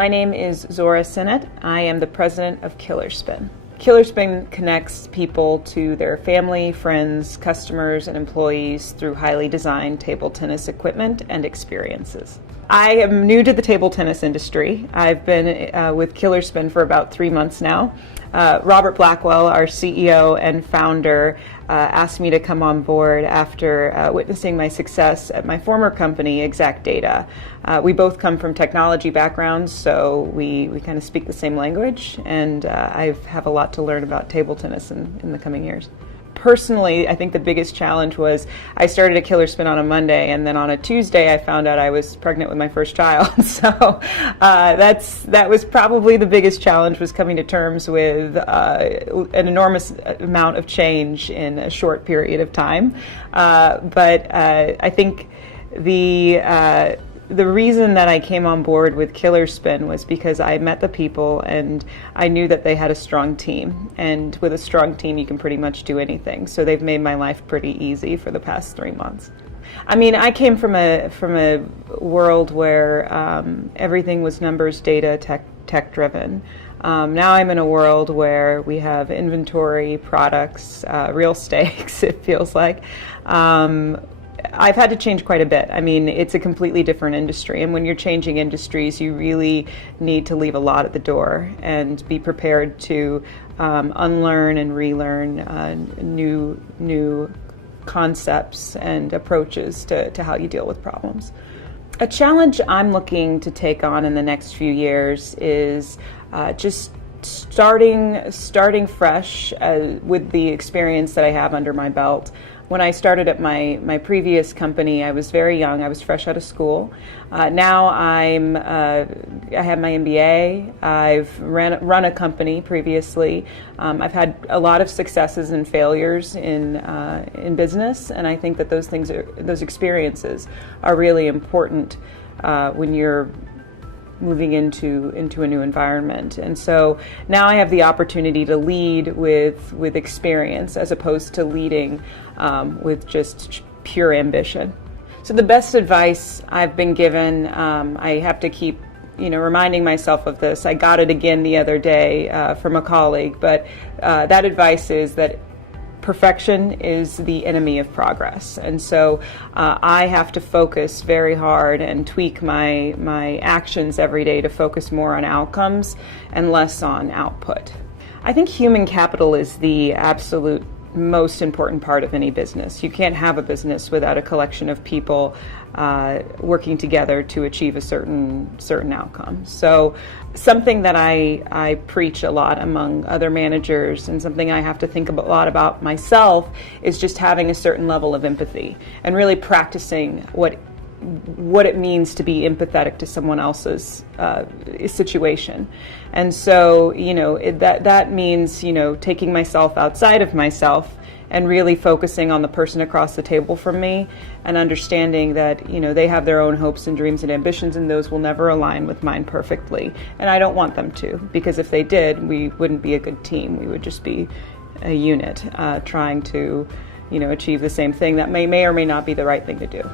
My name is Zora Senat. I am the president of Killerspin. Killerspin connects people to their family, friends, customers, and employees through highly designed table tennis equipment and experiences. I am new to the table tennis industry. I've been with Killerspin for about 3 months now. Robert Blackwell, our CEO and founder, asked me to come on board after witnessing my success at my former company, Exact Data. We both come from technology backgrounds, so we kind of speak the same language, and I have a lot to learn about table tennis in the coming years. Personally, I think the biggest challenge was I started at Killerspin on a Monday, and then on a Tuesday I found out I was pregnant with my first child. So that was probably the biggest challenge, was coming to terms with an enormous amount of change in a short period of time. But I think the reason that I came on board with Killerspin was because I met the people and I knew that they had a strong team. And with a strong team, you can pretty much do anything. So they've made my life pretty easy for the past 3 months. I mean, I came from a world where everything was numbers, data, tech driven. Now I'm in a world where we have inventory, products, real stakes, it feels like. I've had to change quite a bit. I mean, it's a completely different industry, and when you're changing industries, you really need to leave a lot at the door and be prepared to unlearn and relearn new concepts and approaches to how you deal with problems. A challenge I'm looking to take on in the next few years is just starting fresh with the experience that I have under my belt. When I started at my previous company, I was very young. I was fresh out of school. Now I have my MBA. I've run a company previously. I've had a lot of successes and failures in business, and I think that those experiences are really important when you're moving into a new environment. And so now I have the opportunity to lead with experience as opposed to leading with just pure ambition. So the best advice I've been given, I have to keep reminding myself of this. I got it again the other day from a colleague, but that advice is that perfection is the enemy of progress. And so I have to focus very hard and tweak my actions every day to focus more on outcomes and less on output. I think human capital is the absolute most important part of any business. You can't have a business without a collection of people working together to achieve a certain outcome. So something that I preach a lot among other managers, and something I have to think a lot about myself, is just having a certain level of empathy and really practicing what it means to be empathetic to someone else's situation. And so that means taking myself outside of myself and really focusing on the person across the table from me, and understanding that they have their own hopes and dreams and ambitions, and those will never align with mine perfectly. And I don't want them to, because if they did, we wouldn't be a good team. We would just be a unit trying to achieve the same thing that may or may not be the right thing to do.